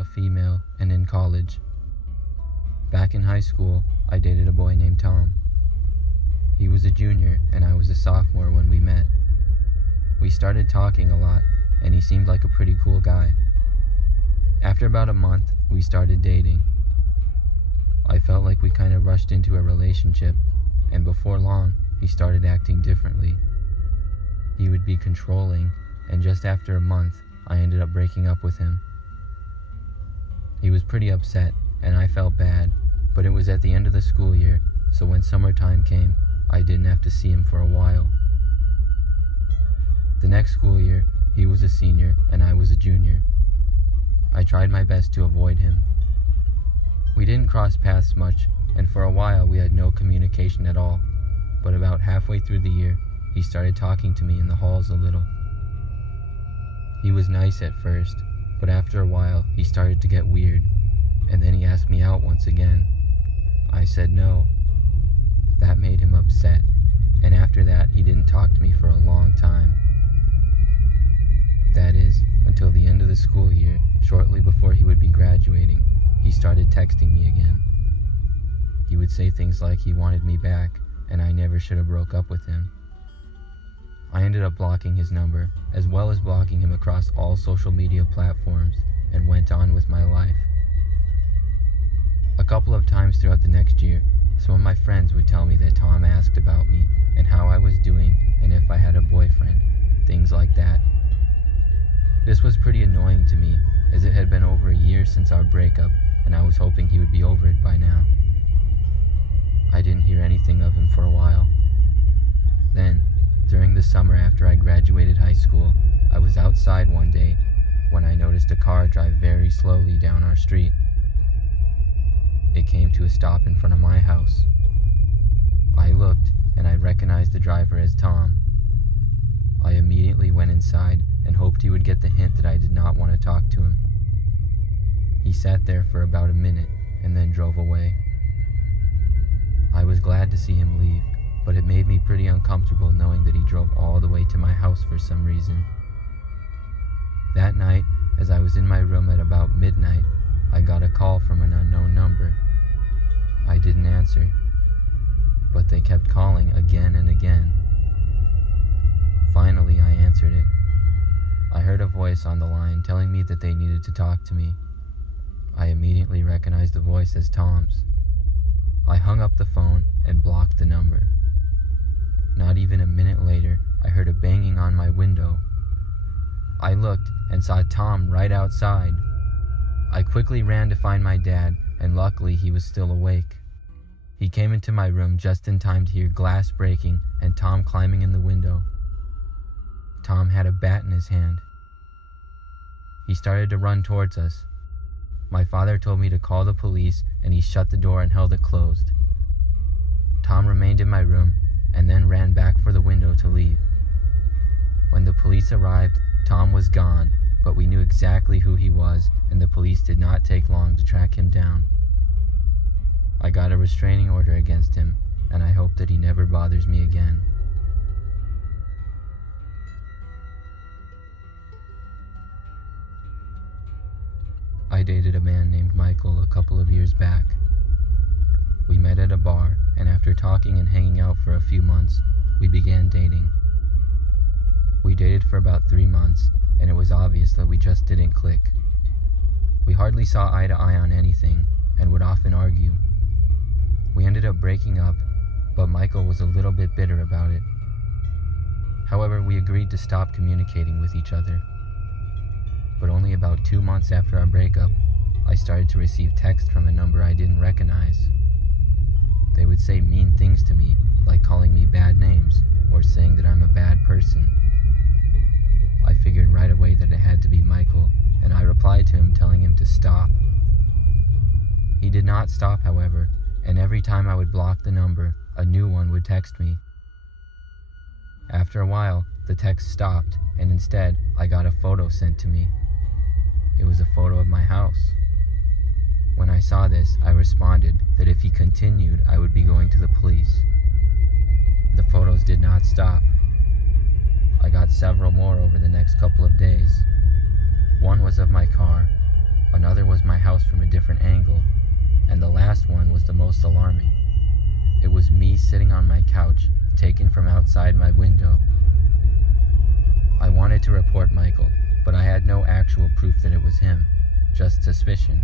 a female and in college. Back in high school, I dated a boy named Tom. He was a junior and I was a sophomore when we met. We started talking a lot and he seemed like a pretty cool guy. After about a month, we started dating. I felt like we kind of rushed into a relationship, and before long, he started acting differently. He would be controlling, and just after a month, I ended up breaking up with him. He was pretty upset, and I felt bad, but it was at the end of the school year, so when summertime came, I didn't have to see him for a while. The next school year, he was a senior and I was a junior. I tried my best to avoid him. We didn't cross paths much, and for a while we had no communication at all, but about halfway through the year, he started talking to me in the halls a little. He was nice at first, but after a while he started to get weird, and then he asked me out once again. I said no. That made him upset, and after that he didn't talk to me for a long time. That is, until the end of the school year, shortly before he would be graduating, he started texting me again. He would say things like he wanted me back, and I never should have broke up with him. I ended up blocking his number, as well as blocking him across all social media platforms, and went on with my life. A couple of times throughout the next year, some of my friends would tell me that Tom asked about me and how I was doing and if I had a boyfriend, things like that. This was pretty annoying to me, as it had been over a year since our breakup, and I was hoping he would be over it by now. I didn't hear anything of him for a while. Then, during the summer after I graduated high school, I was outside one day when I noticed a car drive very slowly down our street. It came to a stop in front of my house. I looked, and I recognized the driver as Tom. I immediately went inside and hoped he would get the hint that I did not want to talk to him. He sat there for about a minute and then drove away. I was glad to see him leave, but it made me pretty uncomfortable knowing that he drove all the way to my house for some reason. That night, as I was in my room at about midnight, I got a call from an unknown number. I didn't answer, but they kept calling again and again. Finally, I answered it. I heard a voice on the line telling me that they needed to talk to me. I immediately recognized the voice as Tom's. I hung up the phone and blocked the number. Not even a minute later, I heard a banging on my window. I looked and saw Tom right outside. I quickly ran to find my dad, and luckily he was still awake. He came into my room just in time to hear glass breaking and Tom climbing in the window. Tom had a bat in his hand. He started to run towards us. My father told me to call the police, and he shut the door and held it closed. Tom remained in my room and then ran back for the window to leave. When the police arrived, Tom was gone, but we knew exactly who he was, and the police did not take long to track him down. I got a restraining order against him, and I hope that he never bothers me again. I dated a man named Michael a couple of years back. We met at a bar, and after talking and hanging out for a few months, we began dating. We dated for about 3 months, and it was obvious that we just didn't click. We hardly saw eye to eye on anything, and would often argue. We ended up breaking up, but Michael was a little bit bitter about it. However, we agreed to stop communicating with each other. But only about 2 months after our breakup, I started to receive texts from a number I didn't recognize. They would say mean things to me, like calling me bad names, or saying that I'm a bad person. I figured right away that it had to be Michael, and I replied to him telling him to stop. He did not stop, however, and every time I would block the number, a new one would text me. After a while, the text stopped, and instead, I got a photo sent to me. It was a photo of my house. When I saw this, I responded that if he continued, I would be going to the police. The photos did not stop. I got several more over the next couple of days. One was of my car, Another was my house from a different angle, and the last one was the most alarming. It was me sitting on my couch, taken from outside my window. I wanted to report Michael, but I had no actual proof that it was him, just suspicion.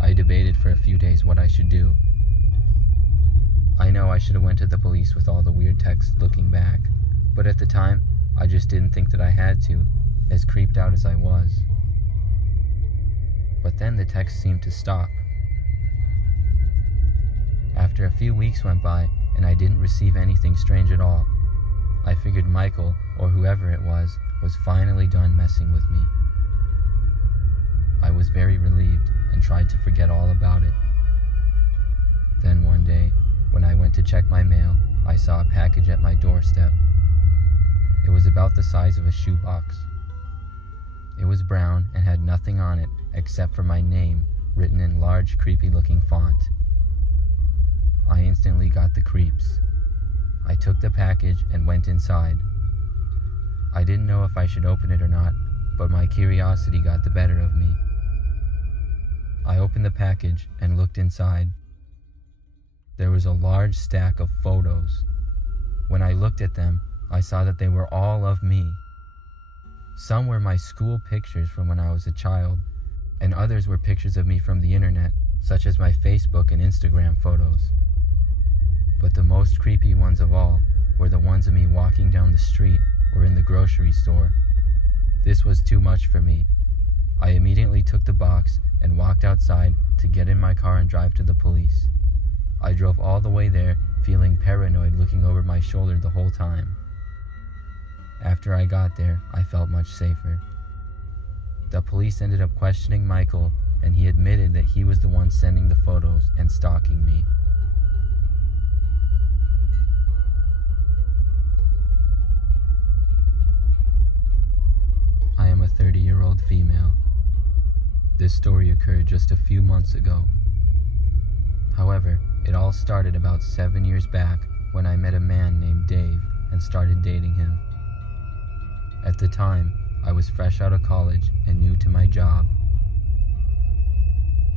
I debated for a few days what I should do. I know I should have went to the police with all the weird texts looking back, but at the time, I just didn't think that I had to, as creeped out as I was. But then the texts seemed to stop. After a few weeks went by and I didn't receive anything strange at all, I figured Michael, or whoever it was finally done messing with me. I was very relieved and tried to forget all about it. Then one day, when I went to check my mail, I saw a package at my doorstep. It was about the size of a shoebox. It was brown and had nothing on it except for my name written in large, creepy-looking font. I instantly got the creeps. I took the package and went inside. I didn't know if I should open it or not, but my curiosity got the better of me. I opened the package and looked inside. There was a large stack of photos. When I looked at them, I saw that they were all of me. Some were my school pictures from when I was a child, and others were pictures of me from the internet, such as my Facebook and Instagram photos. But the most creepy ones of all were the ones of me walking down the street or in the grocery store. This was too much for me. I immediately took the box and walked outside to get in my car and drive to the police. I drove all the way there, feeling paranoid, looking over my shoulder the whole time. After I got there, I felt much safer. The police ended up questioning Michael, and he admitted that he was the one sending the photos and stalking me. I am a 30-year-old female. This story occurred just a few months ago. However, it all started about 7 years back when I met a man named Dave and started dating him. At the time, I was fresh out of college and new to my job.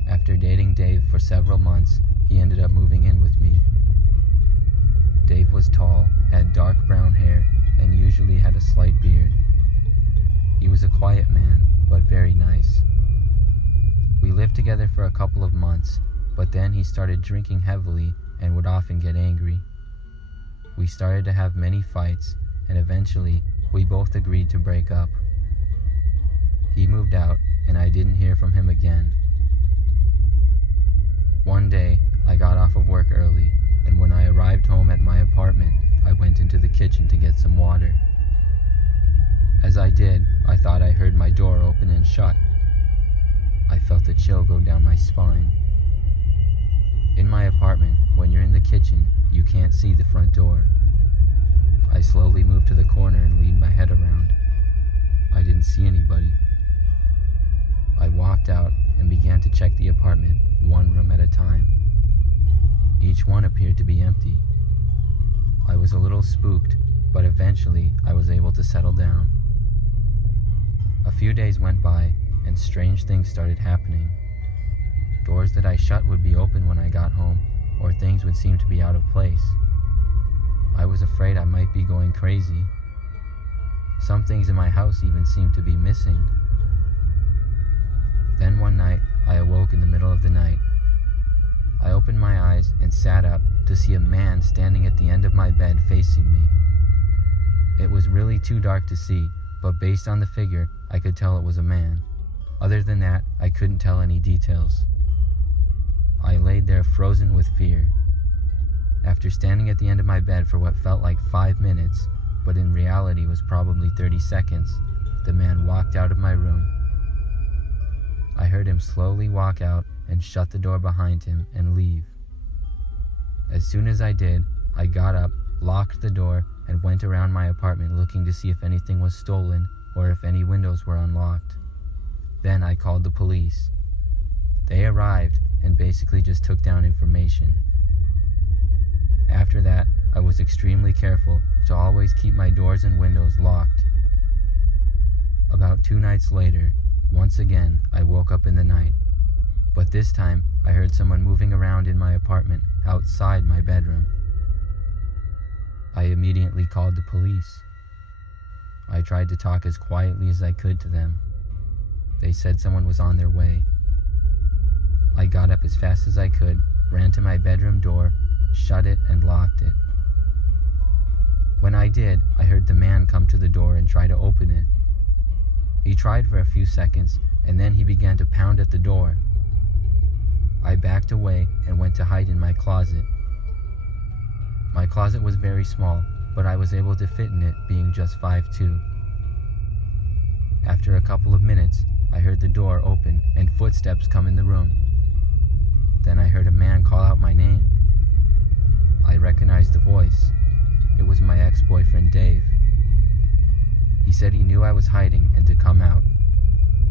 After dating Dave for several months, he ended up moving in with me. Dave was tall, had dark brown hair, and usually had a slight beard. He was a quiet man, but very nice. We lived together for a couple of months, but then he started drinking heavily and would often get angry. We started to have many fights, and eventually, we both agreed to break up. He moved out, and I didn't hear from him again. One day, I got off of work early, and when I arrived home at my apartment, I went into the kitchen to get some water. As I did, I thought I heard my door open and shut. I felt a chill go down my spine. In my apartment, when you're in the kitchen, you can't see the front door. I slowly moved to the corner and leaned my head around. I didn't see anybody. I walked out and began to check the apartment, one room at a time. Each one appeared to be empty. I was a little spooked, but eventually I was able to settle down. A few days went by, and strange things started happening. Doors that I shut would be open when I got home, or things would seem to be out of place. I was afraid I might be going crazy. Some things in my house even seemed to be missing. Then one night, I awoke in the middle of the night. I opened my eyes and sat up to see a man standing at the end of my bed facing me. It was really too dark to see, but based on the figure, I could tell it was a man. Other than that, I couldn't tell any details. I laid there frozen with fear. After standing at the end of my bed for what felt like 5 minutes, but in reality was probably 30 seconds, the man walked out of my room. I heard him slowly walk out and shut the door behind him and leave. As soon as I did, I got up, locked the door, and went around my apartment looking to see if anything was stolen or if any windows were unlocked. Then I called the police. They arrived and basically just took down information. After that, I was extremely careful to always keep my doors and windows locked. About 2 nights later, Once again, I woke up in the night, but this time I heard someone moving around in my apartment outside my bedroom. I immediately called the police. I tried to talk as quietly as I could to them. They said someone was on their way. I got up as fast as I could, ran to my bedroom door, shut it, and locked it. When I did, I heard the man come to the door and try to open it. He tried for a few seconds, and then he began to pound at the door. I backed away and went to hide in my closet. My closet was very small, but I was able to fit in it, being just 5'2". After a couple of minutes, I heard the door open and footsteps come in the room. Then I heard a man call out my name. I recognized the voice. It was my ex-boyfriend Dave. He said he knew I was hiding and to come out.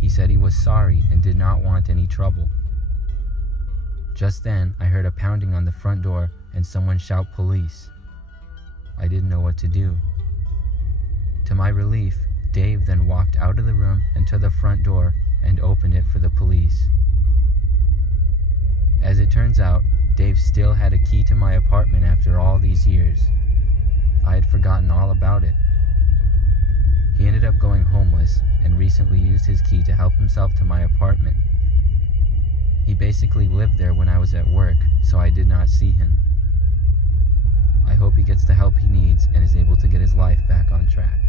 He said he was sorry and did not want any trouble. Just then, I heard a pounding on the front door and someone shout police. I didn't know what to do. To my relief, Dave then walked out of the room and to the front door and opened it for the police. As it turns out, Dave still had a key to my apartment after all these years. I had forgotten all about it. He ended up going homeless and recently used his key to help himself to my apartment. He basically lived there when I was at work, so I did not see him. I hope he gets the help he needs and is able to get his life back on track.